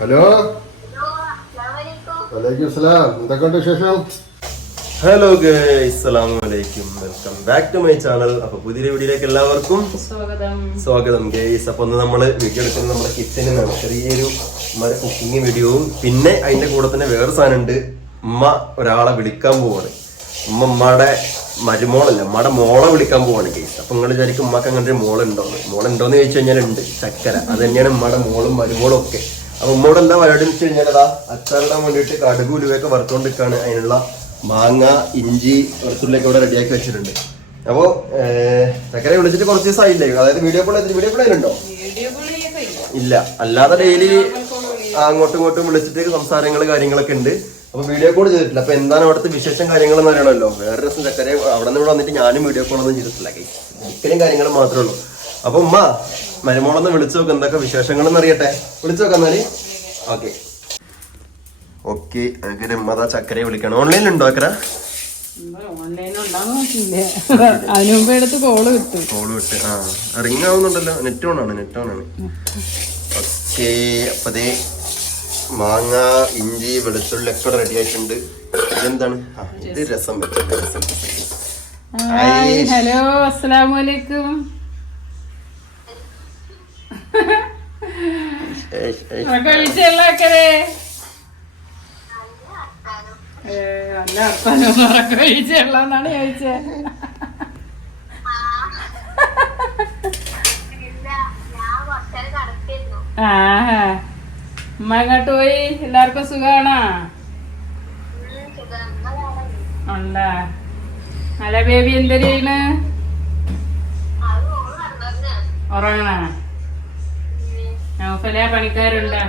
Hello വലൈക്കും slam എന്തൊക്കെയുണ്ട് വിശേഷം ഹലോ അസ്സലാമു അലൈക്കും welcome back to my channel അപ്പൊ പുതിയ വീഡിയോയിലേക്ക് എല്ലാവർക്കും സ്വാഗതം. സ്വാഗതം ഗേസ് അപ്പൊ ഒന്ന് നമ്മൾ വീഡിയോ എടുക്കുന്നത് നമ്മുടെ കിച്ചണിൽ നിന്നാണ്. ചെറിയൊരു നമ്മുടെ കുക്കിംഗ് വീഡിയോവും പിന്നെ അതിന്റെ കൂടെ തന്നെ വേറെ സാധനം ഉണ്ട് ഉമ്മ ഒരാളെ വിളിക്കാൻ പോവാണ്. ഉമ്മ ഉമ്മയുടെ മരുമോളല്ല ഉമ്മയുടെ മോളെ വിളിക്കാൻ പോവാണ് കേസ് അപ്പൊ നിങ്ങൾ വിചാരിക്കും ഉമ്മക്ക് അങ്ങനെ ഒരു മോളുണ്ടോന്ന് മോളുണ്ടോന്ന് ചോദിച്ചു കഴിഞ്ഞാൽ ഉണ്ട് ചക്കര അത് തന്നെയാണ് ഉമ്മയുടെ മോളും മരുമോളും ഒക്കെ. അപ്പൊ ഉമ്മയോട് എന്താ പരിപാടി വെച്ച് കഴിഞ്ഞാൽ അതാ അച്ചാറിടാൻ വേണ്ടിയിട്ട് കടുക് ഉലുവയൊക്കെ വറുത്തോണ്ടിരിക്കാണ്. അതിനുള്ള മാങ്ങ ഇഞ്ചി വെളുത്തുള്ളിയൊക്കെ ഇവിടെ റെഡിയാക്കി വെച്ചിട്ടുണ്ട്. അപ്പോ ചക്കരെ വിളിച്ചിട്ട് കുറച്ച് ദിവസമായില്ലേ അതായത് വീഡിയോ കോൾ വീഡിയോ ഇല്ല ഇല്ല. അല്ലാതെ ഡെയിലി അങ്ങോട്ടും ഇങ്ങോട്ടും വിളിച്ചിട്ട് സംസാരങ്ങൾ കാര്യങ്ങളൊക്കെ ഉണ്ട്. അപ്പൊ വീഡിയോ കോൾ ചെയ്തിട്ടില്ല. അപ്പൊ എന്താണ് അവിടുത്തെ വിശേഷം കാര്യങ്ങളെന്ന് അറിയണമല്ലോ. വേറെ രസം ചക്കരെ അവിടെ നിന്ന് ഇവിടെ വന്നിട്ട് ഞാനും വീഡിയോ കോൾ ഒന്നും ചെയ്തിട്ടില്ല. ഇത്രയും കാര്യങ്ങൾ മാത്രമേ ഉള്ളൂ. അപ്പൊ ഉമ്മ മരുമോളൊന്ന് വിളിച്ചു നോക്ക് എന്തൊക്കെ വിശേഷങ്ങളെന്ന് അറിയട്ടെ. വിളിച്ചു നോക്കാം എന്നാൽ. ഓക്കെ. ഓക്കെ അങ്ങനെ ഉമ്മ അതാ ചക്കരയെ വിളിക്കണം. ഓൺലൈനിലുണ്ടോ ഉണ്ടോ അക്കര കോൾ വിട്ട് ആ. റിംഗ് ആവുന്നുണ്ടല്ലോ. നെറ്റ് ഓൺ ആണ് നെറ്റ് ഓൺ ആണ്. ഓക്കെ അപ്പതേ മാങ്ങ ഇഞ്ചി വെളുത്തുള്ളി ഒക്കെ റെഡി ആയിട്ടുണ്ട്. ഇതെന്താണ്? ഇത് രസം രസം. ഹായ് ഹലോ അസ്സലാമു അലൈക്കും ഏയ്, ഏയ്. കഴിച്ചല്ലേ നല്ല ചോദിച്ചേ. ഇല്ല, എങ്ങോട്ട് പോയി എല്ലാവർക്കും സുഖാണോ ഉം, സുഖം. നിങ്ങളാണ്? ഉണ്ടാ അല്ല ബേബി എന്തൊരു ചെയ്യണ്. ഉറങ്ങണ. നൗഫല പണിക്കാരുണ്ടാ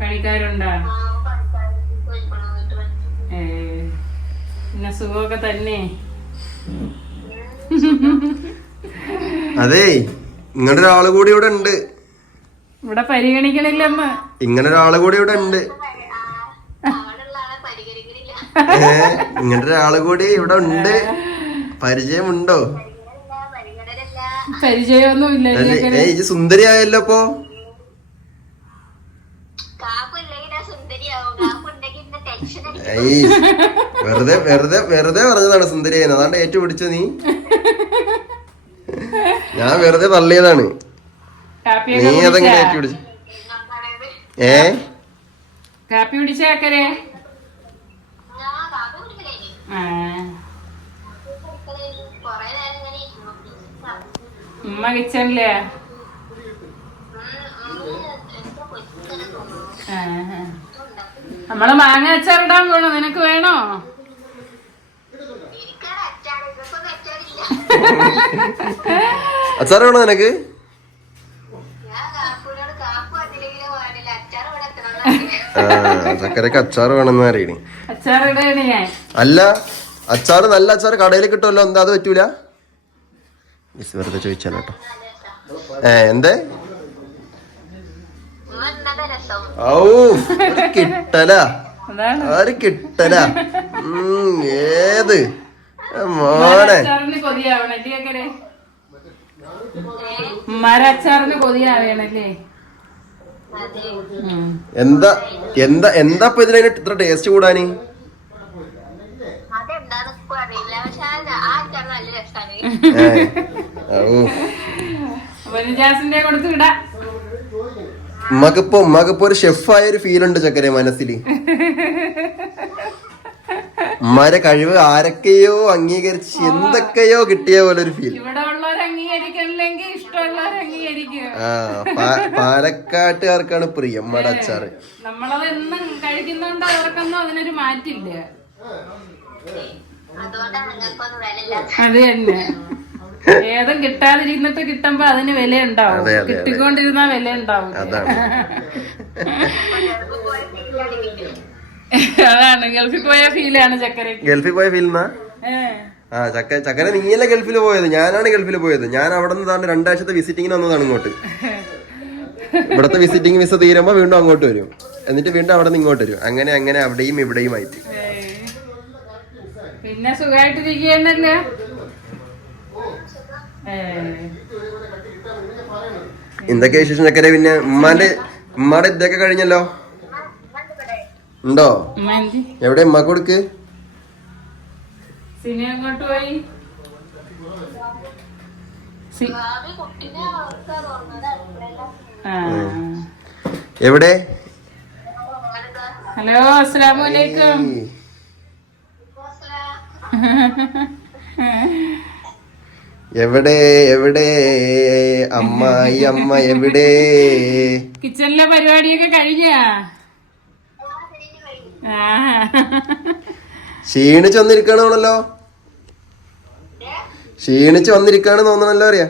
പണിക്കാരുണ്ടാ പിന്നെ സുഖമൊക്കെ തന്നെ അതേ ഇങ്ങനെ ഒരാൾ കൂടി ഇവിടെ ഉണ്ട് ഇവിടെ പരിഗണിക്കണില്ല അമ്മ. ഇങ്ങനെ ഒരാൾ കൂടി ഇവിടെ ഉണ്ട്. ഏ ഇങ്ങനെ ഒരാൾ കൂടി ഇവിടെ ഉണ്ട്. പരിചയമുണ്ടോ. പരിചയമൊന്നും ഇല്ല? ഏയ് ഇത് സുന്ദരിയായല്ലോ ഇപ്പോ. വെറുതെ വെറുതെ വെറുതെ പറഞ്ഞതാണ് സുന്ദരിയായെന്ന് അതാണ്ട് ഏറ്റുപിടിച്ചു നീ. ഞാൻ വെറുതെ തള്ളിയതാണ്. നീ അതെങ്ങനെ ഏ? കാപ്പി ഇരുന്നു. ഉമ്മ കിച്ചണില്ലേ. നമ്മൾ മാങ്ങ അച്ചാറിടാൻ പോണോ. നിനക്ക് വേണോ? അച്ചാറാണോ. അച്ചാറ് വേണോ നിനക്ക്? ചക്കരക്ക് അച്ചാർ വേണമെന്ന് അറിയണേ അല്ല അച്ചാർ നല്ല അച്ചാർ കടയിൽ കിട്ടുമല്ലോ എന്താ അത് പറ്റൂല? മിസ് വെറുതെ ചോദിച്ചാലോ കേട്ടോ ഏ എന്തേ? ഔ കിട്ടല. കിട്ടല. ഏത്? മോനെ. മരച്ചാറിന് കൊതിയാവണല്ലേ അങ്ങനെ ഉമ്മാരെ അച്ചാറിന് കൊതിയാവേണല്ലേ അതെ ഉം. എന്താ എന്താ എന്താ ഇപ്പൊ ഇതിനെ ഇത്ര ടേസ്റ്റ് കൂടാന്? ഉമ്മക്കിപ്പോ ഉമ്മക്കിപ്പോ ഒരു ഷെഫായ ഒരു ഫീൽ ഉണ്ട് ചക്കരെ മനസ്സിൽ ഉമ്മാരെ കഴിവ് ആരൊക്കെയോ അംഗീകരിച്ച് എന്തൊക്കെയോ കിട്ടിയ പോലെ ഒരു ഫീൽ ഇവിടെ ഉള്ളവർ അംഗീകരിക്കണില്ലെങ്കിൽ ഇഷ്ടമുള്ളവർ ആ പാ- പാലക്കാട്ടുകാർക്കാണ് പ്രിയം മടച്ചാറ് നമ്മളത് എന്നും കഴിക്കുന്നോണ്ട് അവർക്കൊന്നും അതിനൊരു മാറ്റില്ല. അതുകൊണ്ടാണ് നിങ്ങൾക്കൊന്നും വിലയില്ല അത് തന്നെ ഏതും കിട്ടാതിരുന്നിട്ട് കിട്ടുമ്പോ അതിന് വില ഉണ്ടാവും അതെ, അതെ, അതെ. കിട്ടിക്കൊണ്ടിരുന്നാ വില ഉണ്ടാവും അതാണ്. അതാണ് ഗൾഫിൽ പോയ ഫീലാണ് ചക്കര ഗൾഫിൽ പോയ ഫിലിമാ ഏ. ആ ചക്ക ചക്കര നീയല്ല ഗൾഫിൽ പോയത്? ഞാനാണ് ഗൾഫിൽ പോയത്. ഞാൻ അവിടെ നിന്ന് താണ്ട് രണ്ടാഴ്ചത്തെ വിസിറ്റിങ്ങിന് വന്നതാണ് ഇങ്ങോട്ട്. ഇവിടത്തെ വിസിറ്റിംഗ് വിസ തീരുമ്പോ വീണ്ടും അങ്ങോട്ട് വരും. എന്നിട്ട് വീണ്ടും അവിടെ നിന്ന് ഇങ്ങോട്ട് വരും. അങ്ങനെ അങ്ങനെ അവിടെയും ഇവിടെയും ആയിട്ട്. പിന്നെ സുഖമായിട്ട് എന്തൊക്കെ വിശേഷം ചക്കരെ? പിന്നെ ഉമ്മാന്റെ ഉമ്മാടെ ഇതൊക്കെ കഴിഞ്ഞല്ലോ? ഉണ്ടോ? എവിടെ ഉമ്മ കൊടുക്ക്. എവിടെ? ഹലോ അസ്സലാമു അലൈക്കും എവിടെ എവിടെ? അമ്മായി അമ്മ എവിടെ? കിച്ചണിലെ പരിപാടിയൊക്കെ കഴിഞ്ഞാ. ക്ഷീണിച്ച് വന്നിരിക്കണോണല്ലോ ക്ഷീണിച്ച് വന്നിരിക്കാണ് തോന്നണല്ലോ അറിയാ.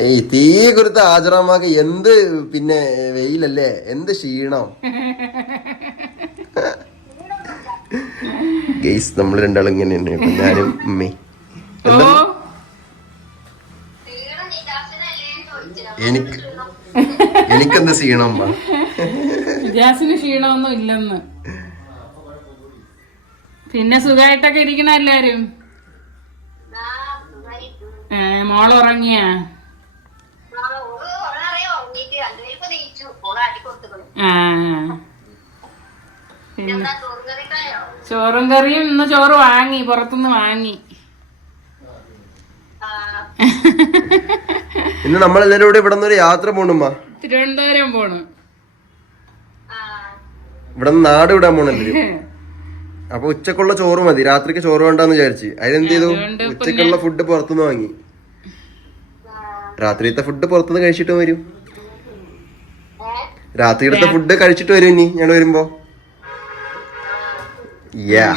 ഏയ് തീ കൊടുത്ത ആചറാമാക്ക് എന്ത് പിന്നെ വെയിലല്ലേ? എന്ത് ക്ഷീണം? ഗെയ്സ് നമ്മൾ രണ്ടാളും ഇങ്ങനെ. ഞാനും ഉമ്മേ. എന്താ? എനിക്ക് എനിക്കെന്ത് ക്ഷീണം വിജാസിന് ക്ഷീണമൊന്നും ഇല്ലെന്ന്. പിന്നെ സുഖമായിട്ടൊക്കെ ഇരിക്കണ എല്ലാരും? ഏ, മോൾ ഉറങ്ങിയ? പിന്നെ ചോറും കറിയും ഇന്ന് ചോറ് വാങ്ങി പുറത്തുനിന്ന് വാങ്ങി. ഇന്ന് നമ്മളെല്ലാരും ഇവിടെ ഇവിടെ യാത്ര പോണുമ്മ. തിരുവനന്തപുരം പോണു. ഇവിടെ നാട് വിടാൻ പോണല്ലേ അപ്പൊ ഉച്ചക്കുള്ള ചോറ് മതി. രാത്രിക്ക് ചോറ് വേണ്ടെന്ന് വിചാരിച്ച്. അതിലെന്ത് ചെയ്തു? ഉച്ചക്കുള്ള ഫുഡ് പുറത്തുനിന്ന് വാങ്ങി. രാത്രിയത്തെ ഫുഡ് പുറത്തുനിന്ന് കഴിച്ചിട്ട് വരും. രാത്രിയിലത്തെ ഫുഡ് കഴിച്ചിട്ട് വരും ഇനി ഞങ്ങൾ വരുമ്പോ. യാ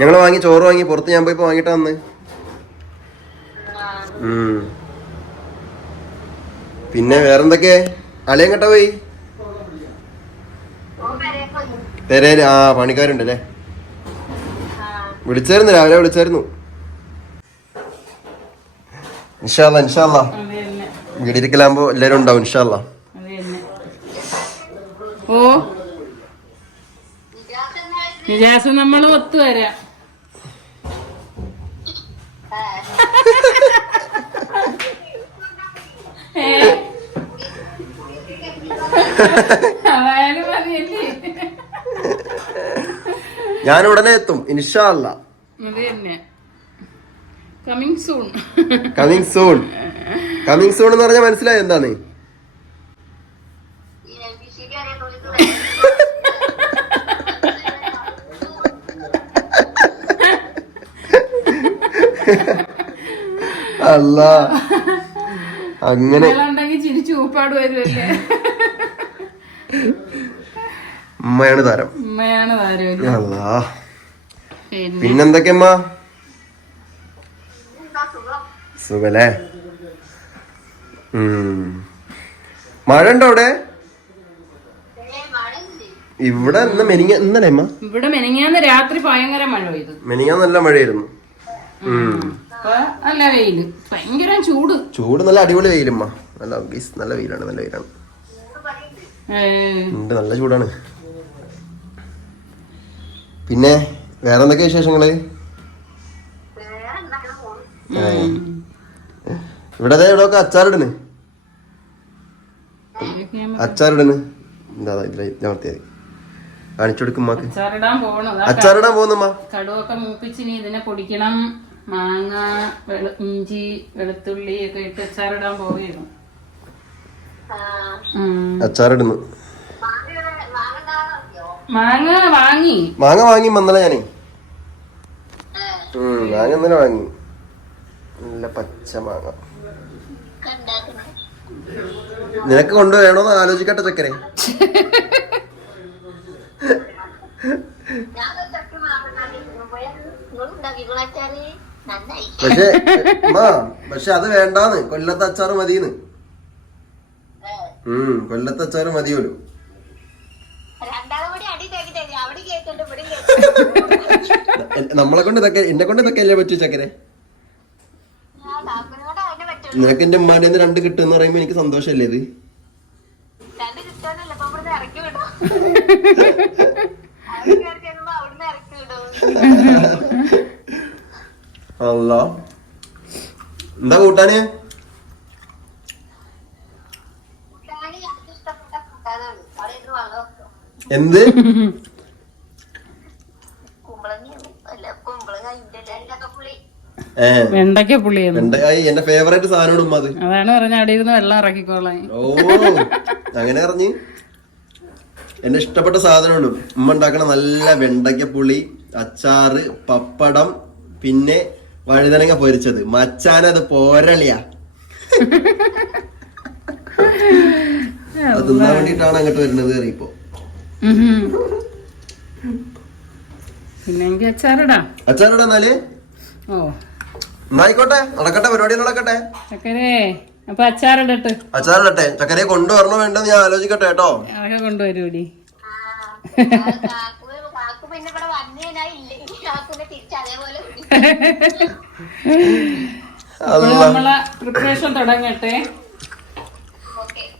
ഞങ്ങൾ വാങ്ങി. ചോറ് വാങ്ങി. പുറത്ത് ഞാൻ പോയി വാങ്ങിട്ട് വന്ന്. പിന്നെ വേറെന്തൊക്കെ? അളിയൻ കേട്ടോ പോയി? തെരേൽ ആ പണിക്കാരുണ്ട് അല്ലേ ആ വിളിച്ചായിരുന്നു രാവിലെ വിളിച്ചായിരുന്നു. ഇൻഷാല്ല ഇൻഷാല്ല വീടിരിക്കലാകുമ്പോ എല്ലാരും ഉണ്ടാവും ഇൻഷാല്ല ഓ? നിജാസ് നമ്മൾ ഒത്തുവരാം ഏ? അതായാലും മതിയല്ലേ? ഞാൻ ഉടനെ എത്തും ഇൻഷാല്ല coming soon coming soon coming soon എന്ന് പറഞ്ഞാൽ മനസ്സിലായി എന്താണ്? അല്ല. അങ്ങനെ ചിരിച്ചു ഊപ്പാട് ഉമ്മയാണ് താരം. ഉമ്മയാണ് അല്ലാ പിന്നെന്തൊക്കെയമ്മ? സുഖല്ലേ. മഴ ഉണ്ടോ അവിടെ? ഇവിടെ ഇന്ന് മെനിങ്ങ ഇന്നലെ അമ്മ? ഇവിടെ മെനിങ്ങാന്ന് രാത്രി ഭയങ്കര മഴ പെയ്തു. മെനിങ്ങാൻ നല്ല മഴയായിരുന്നു. നല്ല വെയിൽ. ഭയങ്കര ചൂട്. ചൂട് നല്ല അടിപൊളി വെയിലമ്മ. നല്ല നല്ല വെയിലാണ് നല്ല വെയിലാണ്. നല്ല ചൂടാണ്. പിന്നെ വേറെ എന്തൊക്കെ വിശേഷങ്ങൾ. ഇവിടെ അതെ ഇവിടെ ഒക്കെ അച്ചാറിടണ് അച്ചാറിടണ് എന്താ ഇതിലെ മതി കാണിച്ചു കൊടുക്കും ഉമ്മാക്ക്. അച്ചാറിടാൻ പോകുന്നു അച്ചാറിടാൻ പോകുന്നമ്മ കടുവൊക്കെ മൂപ്പിച്ചിനി ഇതിനെ പൊടിക്കണം. മാങ്ങ ഇഞ്ചി വെളുത്തുള്ളി ഒക്കെ ഇട്ട് അച്ചാറിടാൻ പോവുകയാണ്. അച്ചാറിടുന്നു മാങ്ങ ഇവിടെ- മാങ്ങ ഉണ്ടാകാറിയോ മാങ്ങ വാങ്ങി. മാങ്ങ വാങ്ങി വന്നല്ല ഞാനേ. മാങ്ങ ഇന്നലെ വാങ്ങി. നല്ല പച്ച മാങ്ങ. നിനക്ക് കൊണ്ടുവരണോന്ന് ആലോചിക്കട്ടെ ചക്കരെ. പക്ഷെ പക്ഷെ അത് വേണ്ടാന്ന്. കൊല്ലത്തെ അച്ചാറ് മതിന്ന്. ഉം കൊല്ലത്തെ അച്ചാറ് മതിയോലോ. നമ്മളെ കൊണ്ട് ഇതൊക്കെ എന്നെ കൊണ്ട് ഇതൊക്കെ അല്ലേ പറ്റൂ ചക്കരെ? നിനക്ക് എന്റെ ഉമ്മാന്റെ രണ്ട് കിട്ടുമെന്ന് പറയുമ്പോ എനിക്ക് സന്തോഷല്ലേ ഇത്? അല്ല എന്താ കൂട്ടാന്? എന്ത്? വെണ്ടയ്ക്ക പുളിയാണ് വെണ്ടക്കായി എന്റെ ഫേവറേറ്റ് സാധനമാണ് ഉമ്മ അത് അതാണ് പറഞ്ഞ അവിടെ ഇരുന്ന് വെള്ളം ഇറക്കിക്കോളാൻ. ഓ അങ്ങനെ അറിഞ്ഞ് എന്റെ ഇഷ്ടപ്പെട്ട സാധനമാണ് ഉമ്മ ഉണ്ടാക്കണ നല്ല വെണ്ടയ്ക്ക പുളി അച്ചാറ് പപ്പടം പിന്നെ വഴുതനങ്ങ പൊരിച്ചത്. മച്ചാനത് പോരളിയാ. അത് തിന്നാൻ വേണ്ടിട്ടാണ് അങ്ങോട്ട് വരുന്നത് അറിയിപ്പോ. ഇപ്പൊ പിന്നെ അച്ചാറിടാം. അച്ചാറിടാ എന്നാൽ? ഓ. എന്നായിക്കോട്ടെ നടക്കട്ടെ പരിപാടി നടക്കട്ടെ. ചക്കരേ അപ്പൊ അച്ചാറിടട്ട്. അച്ചാറിടട്ടെ. ചക്കരയെ കൊണ്ടുവരണോ വേണ്ടെന്ന് ഞാൻ ആലോചിക്കട്ടെ കേട്ടോ. അതൊക്കെ കൊണ്ടുവരൂടി നമ്മളെ പ്രിപ്പറേഷൻ തുടങ്ങട്ടെ.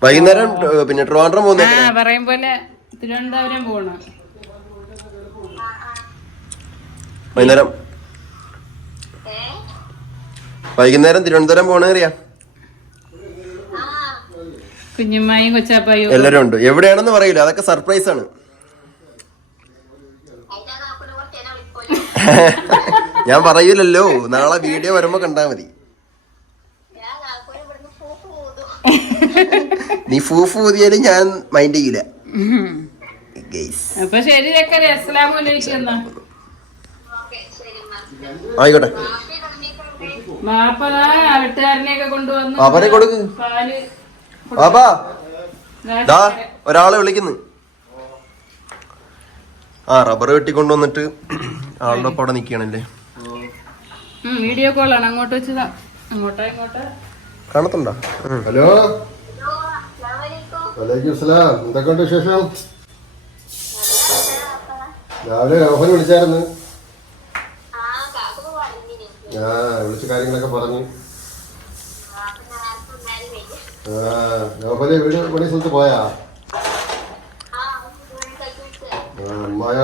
വൈകുന്നേരം പിന്നെ ട്രിവാൻഡ്രം ആ പോകുന്നേ പറയും പോലെ തിരുവനന്തപുരം പോണം. വൈകുന്നേരം. വൈകുന്നേരം തിരുവനന്തപുരം പോണ അറിയാ? ആ കുഞ്ഞുമ്മായും കൊച്ചാപ്പായും എല്ലാരും ഉണ്ട്. എവിടെയാണെന്ന് പറയൂല. അതൊക്കെ സർപ്രൈസ് ആണ്. ഞാൻ പറയൂലല്ലോ. നാളെ വീഡിയോ വരുമ്പോ കണ്ടാ മതി. നീ ഫൂഫ് ഊതിയാലും ഞാൻ മൈൻഡ് ചെയ്യില്ല ആയിക്കോട്ടെ. അവരെ കൊടുക്ക്. ബാബാ ദാ ഒരാളെ വിളിക്കുന്നു. ആ റബ്ബർ വെട്ടിക്കൊണ്ടുവന്നിട്ട് ആളുടെ ഒപ്പം അവിടെ നിക്കണല്ലേ? വീഡിയോ കോളാണ് അങ്ങോട്ട് വെച്ചതാ. അങ്ങോട്ടാ ഇങ്ങോട്ടാ? കാണത്തുണ്ടോ? ഹലോ? എന്തൊക്കെയുണ്ട് വിശേഷം? രാവിലെ ഓഹരി വിളിച്ചായിരുന്നു. ആ വിളിച്ച കാര്യങ്ങളൊക്കെ പറഞ്ഞു. ആ വീട് പണി സ്ഥലത്ത് പോയാ? അമ്മായ.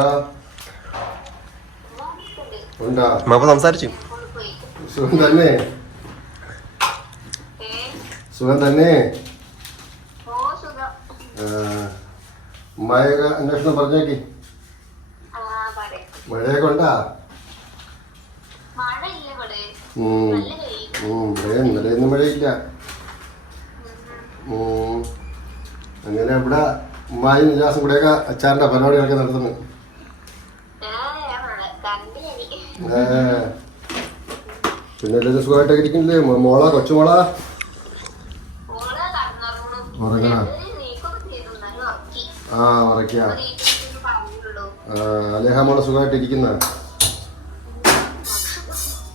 ഉണ്ടാ? അപ്പൊ സംസാരിച്ചു. സുഖം തന്നെ? സുഖം തന്നെ? അമ്മായൊക്കെ അന്വേഷണം പറഞ്ഞേക്കി. മഴയൊക്കെ ഉണ്ടാ? ഇവിടെ ഒന്നും മഴയില്ല. അങ്ങനെ ഇവിടെ ഉമ്മായി നിജാസും കൂടെയൊക്കെ അച്ചാറിന്റെ പരിപാടികളൊക്കെ നടത്തുന്നു. പിന്നെ എല്ലാവരും സുഖമായിട്ടൊക്കെ ഇരിക്കുന്നില്ലേ? മോള മോളാ? കൊച്ചുമോളാ ആ ഉറക്കിയ. അലേഹ മോളെ സുഖമായിട്ട്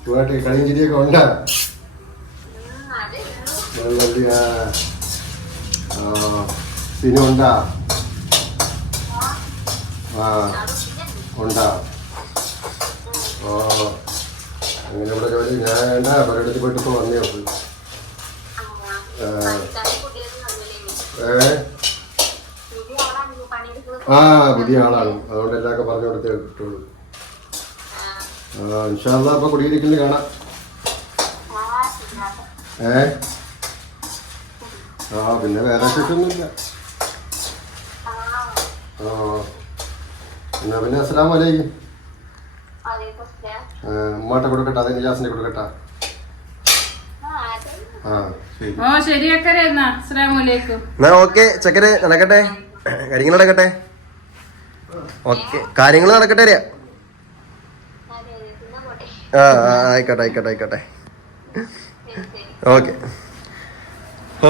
സുഖമായിട്ട് കളിയും ചിരിയൊക്കെ ഉണ്ടാ? സിനു ഉണ്ടാ ആ പിന്നെ ഉണ്ടാ? ഓ അങ്ങനെ ഇവിടെ ജോലി ഞാൻ വേണ്ട പലയിടത്ത് പോയിട്ട് ഇപ്പോൾ വന്നേ ഉള്ളൂ. ഏ? ആ പുതിയ ആളാണ്. അതുകൊണ്ട് എല്ലാവർക്കും പറഞ്ഞു കൊടുത്തേ കിട്ടുള്ളൂ ഇൻഷാല്ല അപ്പൊ കുടിയിരിക്കൽ കാണാം. ഏ? ആ പിന്നെ വേറെ കിട്ടുന്നില്ല ആ. ആ എന്നാ പിന്നെ അസ്സലാം വലൈക്കും ഉമ്മാട്ടെ കൊടുക്കട്ടെ അതെ നിജാസിനെ കൊടുക്കട്ടെ ആ അതെ ആ ശരി. ഓ ശരി അക്കരെ എന്നാ. അസ്സലാമു അലൈക്കും. എന്നാ ഓക്കെ ചെക്കരെ നടക്കട്ടെ. കാര്യങ്ങൾ നടക്കട്ടെ. ഓക്കെ കാര്യങ്ങൾ നടക്കട്ടെ അറിയാ ആ ആയിക്കോട്ടെ ആയിക്കോട്ടെ ആയിക്കോട്ടെ. ഓക്കെ.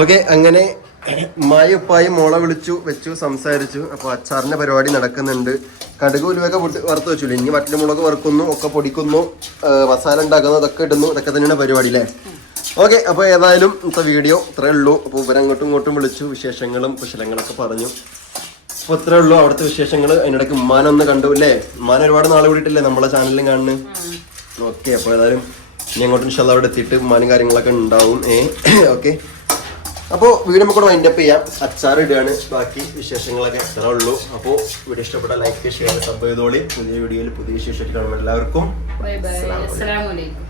ഓക്കെ അങ്ങനെ ഉമ്മായി ഉപ്പായി മോളെ വിളിച്ചു വെച്ചു സംസാരിച്ചു. അപ്പോൾ അച്ചാറിന്റെ പരിപാടി നടക്കുന്നുണ്ട്. കടുക് ഉലുവൊക്കെ വറുത്ത് വെച്ചു ഇനി മറ്റു മുളക് വറുക്കുന്നു ഒക്കെ പൊടിക്കുന്നു മസാല ഉണ്ടാക്കുന്നു അതൊക്കെ ഇടുന്നു. ഇതൊക്കെ തന്നെയാണ് പരിപാടി അല്ലേ? ഓക്കെ അപ്പോൾ ഏതായാലും ഇന്നത്തെ വീഡിയോ ഇത്രേ ഉള്ളൂ. അപ്പോൾ ഇവരങ്ങോട്ടും ഇങ്ങോട്ടും വിളിച്ചു വിശേഷങ്ങളും കുശലങ്ങളൊക്കെ പറഞ്ഞു. അപ്പോൾ ഇത്രേ ഉള്ളൂ. അവിടുത്തെ വിശേഷങ്ങൾ അതിനിടയ്ക്ക് ഉമ്മാനൊന്ന് കണ്ടു അല്ലേ? ഉമ്മാൻ ഒരുപാട് നാളെ കൂടിയിട്ടില്ലേ നമ്മളെ ചാനലിലും കാണുന്നത് ഓക്കെ അപ്പോൾ ഏതായാലും ഇനി അങ്ങോട്ട് ഇൻഷാല്ല അവിടെ എത്തിയിട്ട് ഉമ്മാനും കാര്യങ്ങളൊക്കെ ഉണ്ടാവും. ഏ ഓക്കെ. അപ്പോൾ വീഡിയോ കൂടെ വൈൻഡ് അപ്പ് ചെയ്യാം. അച്ചാർ ഇടുകയാണ്. ബാക്കി വിശേഷങ്ങളൊക്കെ എത്ര ഉള്ളൂ. അപ്പോൾ വീഡിയോ ഇഷ്ടപ്പെട്ട ലൈക്ക് ഷെയർ സബ് ചെയ്തോളി. പുതിയ വീഡിയോയിൽ പുതിയ വിശേഷത്തിൽ കാണുമ്പോൾ എല്ലാവർക്കും. ബൈ ബൈ അസ്സലാമു അലൈക്കും.